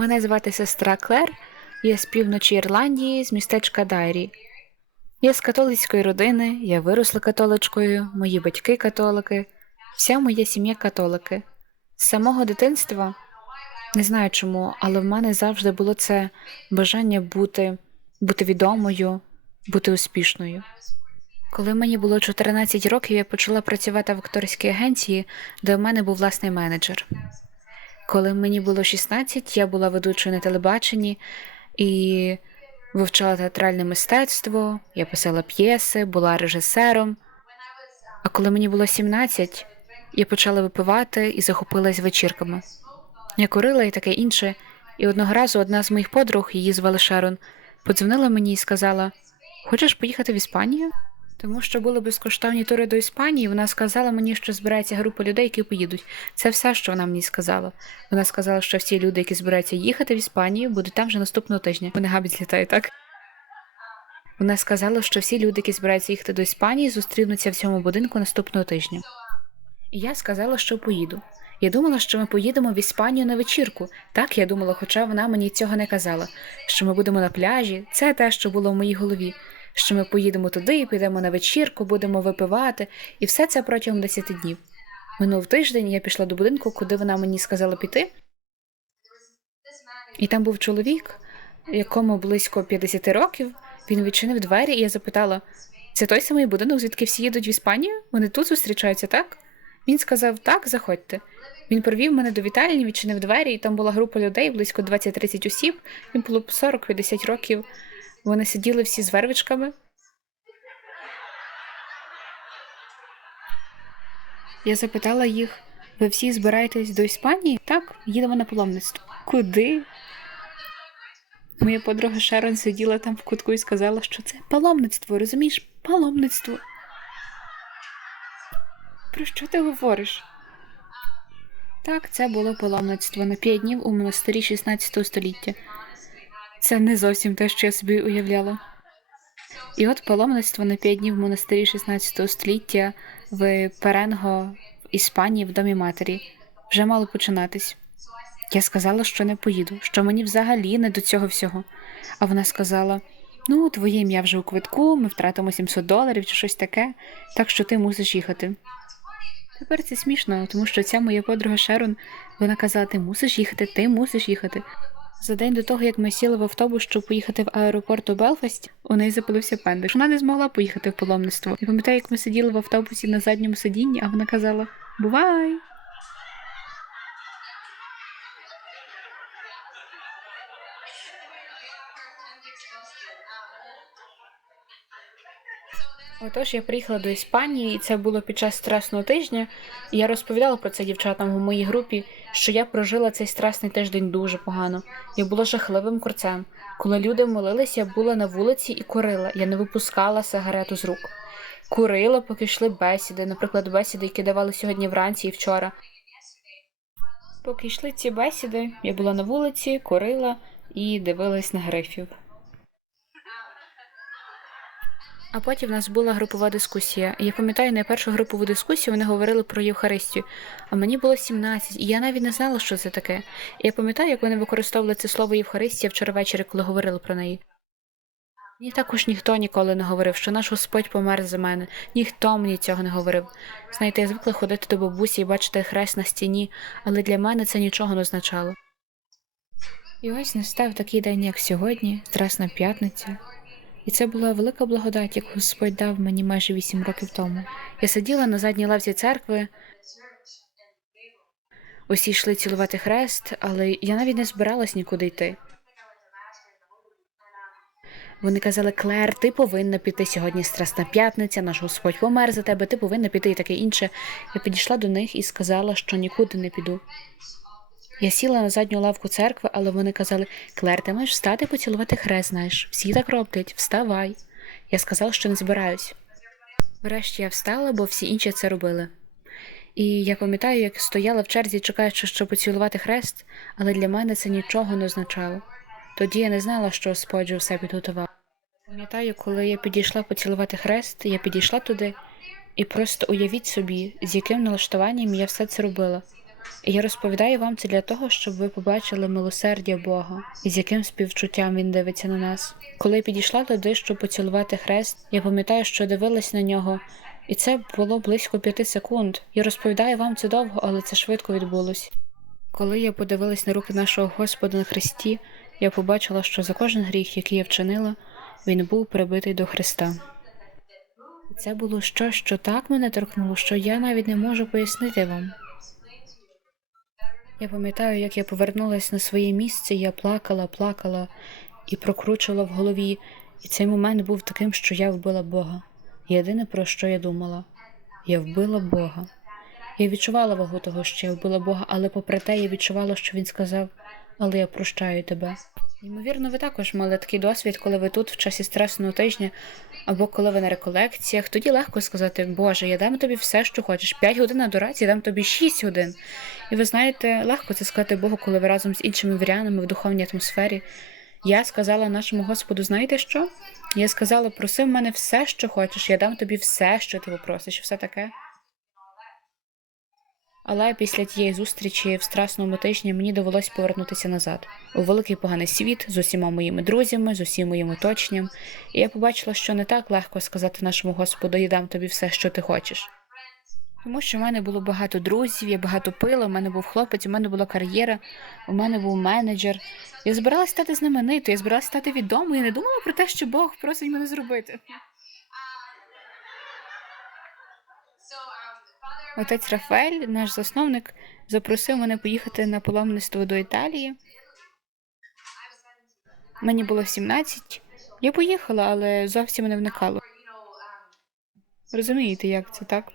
Мене звати сестра Клер, я з півночі Ірландії, з містечка Дайрі. Я з католицької родини, я виросла католичкою, мої батьки католики, вся моя сім'я католики. З самого дитинства не знаю чому, але в мене завжди було це бажання бути, бути відомою, бути успішною. Коли мені було 14 років, я почала працювати в акторській агенції, де в мене був власний менеджер. Коли мені було 16, я була ведучою на телебаченні і вивчала театральне мистецтво, я писала п'єси, була режисером. А коли мені було 17, я почала випивати і захопилась вечірками. Я курила і таке інше. І одного разу одна з моїх подруг, її звали Шерон, подзвонила мені і сказала: Хочеш поїхати в Іспанію? Тому що були безкоштовні тури до Іспанії, вона сказала мені, що збирається група людей, які поїдуть. Це все, що вона мені сказала. Вона сказала, що всі люди, які збираються їхати в Іспанію, будуть там вже наступного тижня. Вони габіть літає, так? Вона сказала, що всі люди, які збираються їхати до Іспанії, зустрінуться в цьому будинку наступного тижня. І я сказала, що поїду. Я думала, що ми поїдемо в Іспанію на вечірку. Так я думала, хоча вона мені цього не казала, що ми будемо на пляжі. Це те, що було в моїй голові що ми поїдемо туди, підемо на вечірку, будемо випивати, і все це протягом 10 днів. Минув тиждень, я пішла до будинку, куди вона мені сказала піти. І там був чоловік, якому близько 50 років. Він відчинив двері, і я запитала: це той самий будинок, звідки всі їдуть в Іспанію? Вони тут зустрічаються, так? Він сказав: Так, заходьте. Він провів мене до вітальні, відчинив двері, і там була група людей, близько 20-30 осіб. Їм було 40-50 років. Вони сиділи всі з вервичками. Я запитала їх: ви всі збираєтесь до Іспанії? Так, їдемо на паломництво. Куди? Моя подруга Шерон сиділа там в кутку і сказала, що це паломництво, розумієш? Паломництво. Про що ти говориш? Так, це було паломництво на п'ять днів у монастирі 16 століття. Це не зовсім те, що я собі уявляла. І от паломництво на п'ять днів в монастирі 16 століття в Перенго в Іспанії в домі матері вже мало починатись. Я сказала, що не поїду, що мені взагалі не до цього всього. А вона сказала: Ну, твоє ім'я вже у квитку, ми втратимо 700 доларів чи щось таке, так що ти мусиш їхати. Тепер це смішно, тому що ця моя подруга Шерон вона казала: Ти мусиш їхати, ти мусиш їхати. За день до того, як ми сіли в автобус, щоб поїхати в аеропорт у Белфасті, у неї запалився пендик. Вона не змогла поїхати в паломництво. Я пам'ятаю, як ми сиділи в автобусі на задньому сидінні, а вона казала Бувай! Отож, я приїхала до Іспанії, і це було під час стресного тижня. І я розповідала про це дівчатам у моїй групі, що я прожила цей стресний тиждень дуже погано. Я була жахливим курцем. Коли люди молилися, я була на вулиці і курила. Я не випускала сигарету з рук. Курила, поки йшли бесіди, наприклад, бесіди, які давали сьогодні вранці і вчора. Поки йшли ці бесіди, я була на вулиці, курила і дивилась на грифів. А потім в нас була групова дискусія. Я пам'ятаю найпершу групову дискусію, вони говорили про Євхаристію. А мені було 17, і я навіть не знала, що це таке. Я пам'ятаю, як вони використовували це слово Євхаристія вчора ввечері, коли говорили про неї. Мені також ніхто ніколи не говорив, що наш Господь помер за мене. Ніхто мені цього не говорив. Знаєте, я звикла ходити до бабусі і бачити хрест на стіні, але для мене це нічого не означало. І ось настав такий день, як сьогодні, Страсна п'ятниця. І це була велика благодать, яку Господь дав мені майже вісім років тому. Я сиділа на задній лавці церкви. Усі йшли цілувати хрест, але я навіть не збиралась нікуди йти. Вони казали, Клер, ти повинна піти сьогодні Страсна п'ятниця, наш Господь помер за тебе, ти повинна піти і таке інше. Я підійшла до них і сказала, що нікуди не піду. Я сіла на задню лавку церкви, але вони казали Клер, ти маєш встати поцілувати хрест, знаєш. Всі так роблять, вставай. Я сказала, що не збираюсь. Врешті я встала, бо всі інші це робили. І я пам'ятаю, як стояла в черзі, чекаючи, щоб поцілувати хрест, але для мене це нічого не означало. Тоді я не знала, що Господь все підготував. Пам'ятаю, коли я підійшла поцілувати хрест, я підійшла туди, і просто уявіть собі, з яким налаштуванням я все це робила. Я розповідаю вам це для того, щоб ви побачили милосердя Бога, і з яким співчуттям він дивиться на нас. Коли підійшла туди, щоб поцілувати хрест, я пам'ятаю, що дивилась на нього, і це було близько п'яти секунд. Я розповідаю вам це довго, але це швидко відбулося. Коли я подивилась на руки нашого Господа на Христі, я побачила, що за кожен гріх, який я вчинила, він був прибитий до Христа. Це було щось, що так мене торкнуло, що я навіть не можу пояснити вам. Я пам'ятаю, як я повернулася на своє місце, я плакала, плакала і прокручувала в голові, і цей момент був таким, що я вбила Бога. Єдине, про що я думала, я вбила Бога. Я відчувала вагу того, що я вбила Бога, але попри те, я відчувала, що він сказав, але я прощаю тебе. Ймовірно, ви також мали такий досвід, коли ви тут в часі стресного тижня або коли ви на реколекціях, тоді легко сказати, Боже, я дам тобі все, що хочеш. П'ять годин на я дам тобі шість годин. І ви знаєте, легко це сказати Богу, коли ви разом з іншими вірянами в духовній атмосфері. Я сказала нашому Господу, знаєте що? Я сказала, проси в мене все, що хочеш, я дам тобі все, що ти попросиш, все таке. Але після тієї зустрічі в страсному тижні мені довелось повернутися назад у великий поганий світ з усіма моїми друзями, з усім моїм оточенням, і я побачила, що не так легко сказати нашому господу я дам тобі все, що ти хочеш. Тому що в мене було багато друзів, я багато пила, у мене був хлопець, у мене була кар'єра, у мене був менеджер. Я збиралася стати знаменитою, я збиралася стати відомою, я не думала про те, що Бог просить мене зробити. Отець Рафаель, наш засновник, запросив мене поїхати на паломництво до Італії. Мені було 17. Я поїхала, але зовсім не вникало. Розумієте, як це так?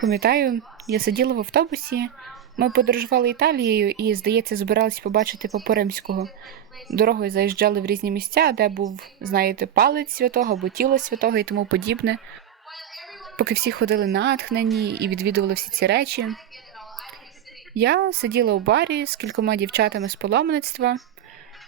Пам'ятаю, я сиділа в автобусі. Ми подорожували Італією і, здається, збиралися побачити Папу Римського. Дорогою заїжджали в різні місця, де був, знаєте, палець святого або тіло святого і тому подібне. Поки всі ходили натхнені і відвідували всі ці речі. Я сиділа у барі з кількома дівчатами з паломництва,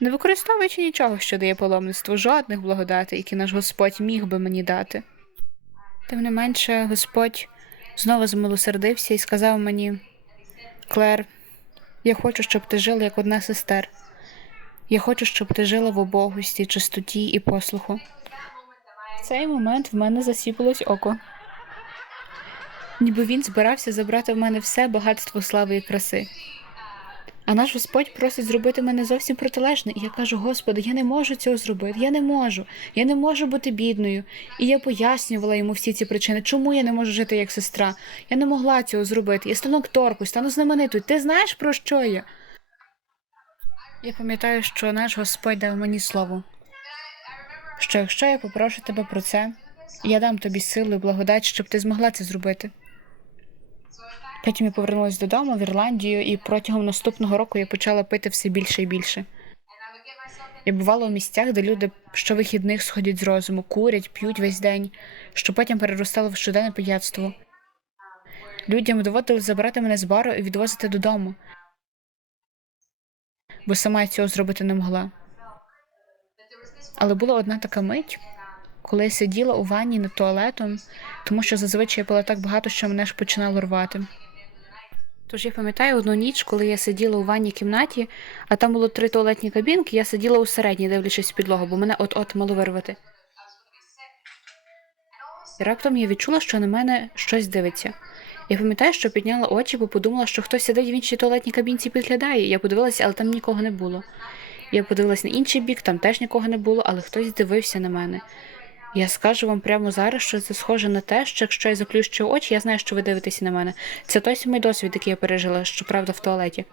не використовуючи нічого, що дає паломництво, жодних благодатей, які наш Господь міг би мені дати. Тим не менше, Господь знову змилосердився і сказав мені. Клер, я хочу, щоб ти жила як одна сестер. Я хочу, щоб ти жила в убогості, чистоті і послуху. В цей момент в мене засіпалось око, ніби він збирався забрати в мене все багатство слави і краси. А наш Господь просить зробити мене зовсім протилежне. І я кажу, Господи, я не можу цього зробити, я не можу, я не можу бути бідною. І я пояснювала йому всі ці причини, чому я не можу жити як сестра. Я не могла цього зробити. Я стану акторкою, стану знаменитою. Ти знаєш, про що я? Я пам'ятаю, що наш Господь дав мені слово, що якщо я попрошу тебе про це, я дам тобі силу і благодать, щоб ти змогла це зробити. Потім я повернулася додому в Ірландію, і протягом наступного року я почала пити все більше і більше. Я бувала у місцях, де люди що вихідних, сходять з розуму, курять, п'ють весь день, що потім переростало в щоденне пияцтво. Людям доводилось забрати мене з бару і відвозити додому, бо сама я цього зробити не могла. Але була одна така мить, коли я сиділа у ванні над туалетом, тому що зазвичай я пила так багато, що мене ж починало рвати. Тож я пам'ятаю одну ніч, коли я сиділа у ванній кімнаті, а там було три туалетні кабінки, я сиділа у середній, дивлячись в підлогу, бо мене от-от мало вирвати. І раптом я відчула, що на мене щось дивиться. Я пам'ятаю, що підняла очі, бо подумала, що хтось сидить в іншій туалетній кабінці і підглядає. Я подивилася, але там нікого не було. Я подивилася на інший бік, там теж нікого не було, але хтось дивився на мене. Я скажу вам прямо зараз, що це схоже на те, що якщо я заплющу очі, я знаю, що ви дивитеся на мене. Це той самий досвід, який я пережила, щоправда, в туалеті.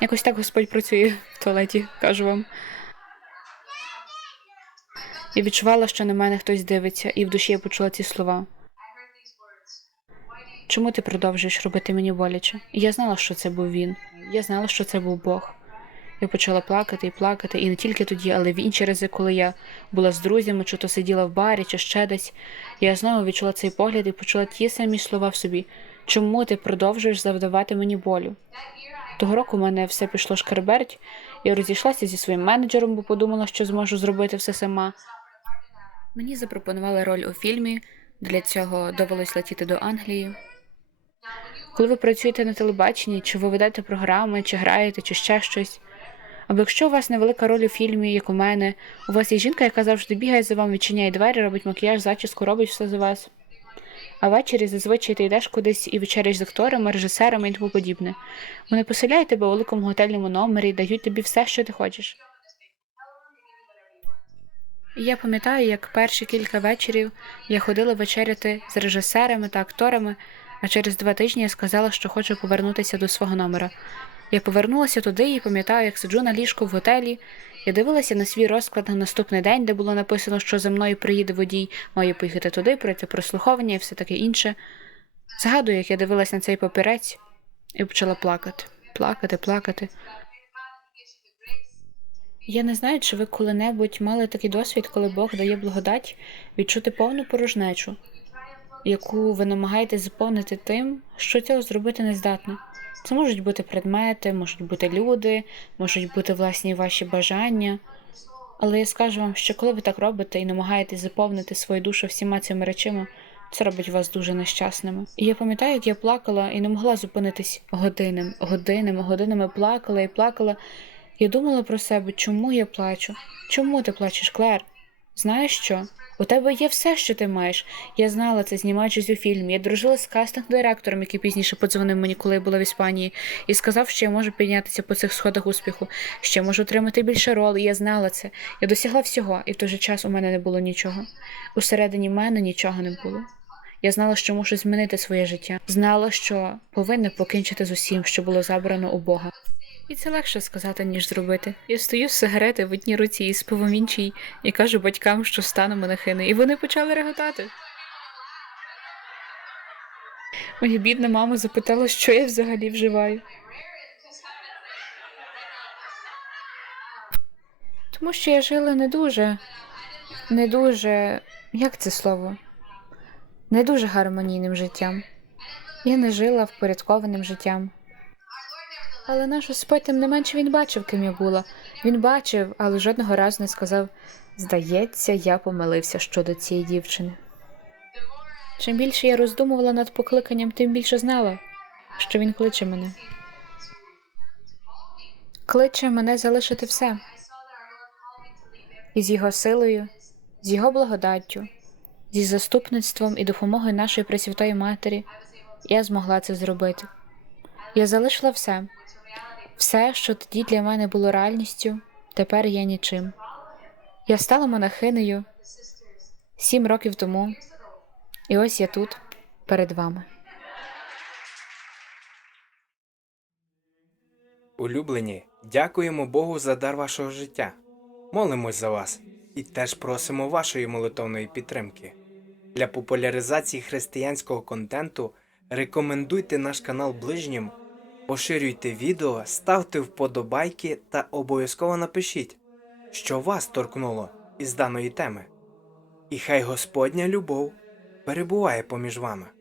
Якось так Господь працює в туалеті, кажу вам. Я відчувала, що на мене хтось дивиться, і в душі я почула ці слова. Чому ти продовжуєш робити мені боляче? я знала, що це був він. Я знала, що це був Бог. Я почала плакати і плакати, і не тільки тоді, але в інші рази, коли я була з друзями, чи то сиділа в барі, чи ще десь. Я знову відчула цей погляд і почула ті самі слова в собі. Чому ти продовжуєш завдавати мені болю? Того року в мене все пішло шкарберть, я розійшлася зі своїм менеджером, бо подумала, що зможу зробити все сама. Мені запропонували роль у фільмі, для цього довелось летіти до Англії. Коли ви працюєте на телебаченні, чи ви ведете програми, чи граєте, чи ще щось. Або якщо у вас невелика роль у фільмі, як у мене, у вас є жінка, яка завжди бігає за вами, відчиняє двері, робить макіяж, зачіску, робить все за вас. А ввечері зазвичай ти йдеш кудись і вечеряєш з акторами, режисерами і тому подібне. Вони поселяють тебе у великому готельному номері і дають тобі все, що ти хочеш. Я пам'ятаю, як перші кілька вечорів я ходила вечеряти з режисерами та акторами, а через два тижні я сказала, що хочу повернутися до свого номера. Я повернулася туди і пам'ятаю, як сиджу на ліжку в готелі. Я дивилася на свій розклад на наступний день, де було написано, що за мною приїде водій, маю поїхати туди, пройти прослуховування і все таке інше. Згадую, як я дивилася на цей папірець і почала плакати, плакати, плакати. Я не знаю, чи ви коли-небудь мали такий досвід, коли Бог дає благодать відчути повну порожнечу, яку ви намагаєтесь заповнити тим, що цього зробити не здатна. Це можуть бути предмети, можуть бути люди, можуть бути власні ваші бажання. Але я скажу вам, що коли ви так робите і намагаєтесь заповнити свою душу всіма цими речами, це робить вас дуже нещасними. І я пам'ятаю, як я плакала і не могла зупинитись годинами, годинами, годинами плакала і плакала. Я думала про себе, чому я плачу? Чому ти плачеш, Клер? Знаєш що? У тебе є все, що ти маєш. Я знала це, знімаючись у фільмі. Я дружила з кастинг-директором, який пізніше подзвонив мені, коли я була в Іспанії, і сказав, що я можу піднятися по цих сходах успіху, що я можу отримати більше рол, я знала це. Я досягла всього, і в той же час у мене не було нічого. Усередині мене нічого не було. Я знала, що мушу змінити своє життя. Знала, що повинна покінчити з усім, що було забрано у Бога. І це легше сказати, ніж зробити. Я стою з сигарети в одній руці і з іншій, і кажу батькам, що стану монахини, і вони почали реготати. Моя бідна мама запитала, що я взагалі вживаю. Тому що я жила не дуже, не дуже, як це слово, не дуже гармонійним життям. Я не жила впорядкованим життям. Але нашу спить тим не менше він бачив, ким я була. Він бачив, але жодного разу не сказав здається, я помилився щодо цієї дівчини. Чим більше я роздумувала над покликанням, тим більше знала, що він кличе мене. Кличе мене залишити все і з його силою, з його благодаттю, зі заступництвом і допомогою нашої Пресвятої Матері я змогла це зробити. Я залишила все. Все, що тоді для мене було реальністю, тепер є нічим. Я стала монахинею сім років тому, і ось я тут перед вами. Улюблені, дякуємо Богу за дар вашого життя. Молимось за вас і теж просимо вашої молитовної підтримки. Для популяризації християнського контенту рекомендуйте наш канал ближнім поширюйте відео, ставте вподобайки та обов'язково напишіть, що вас торкнуло із даної теми. І хай Господня любов перебуває поміж вами.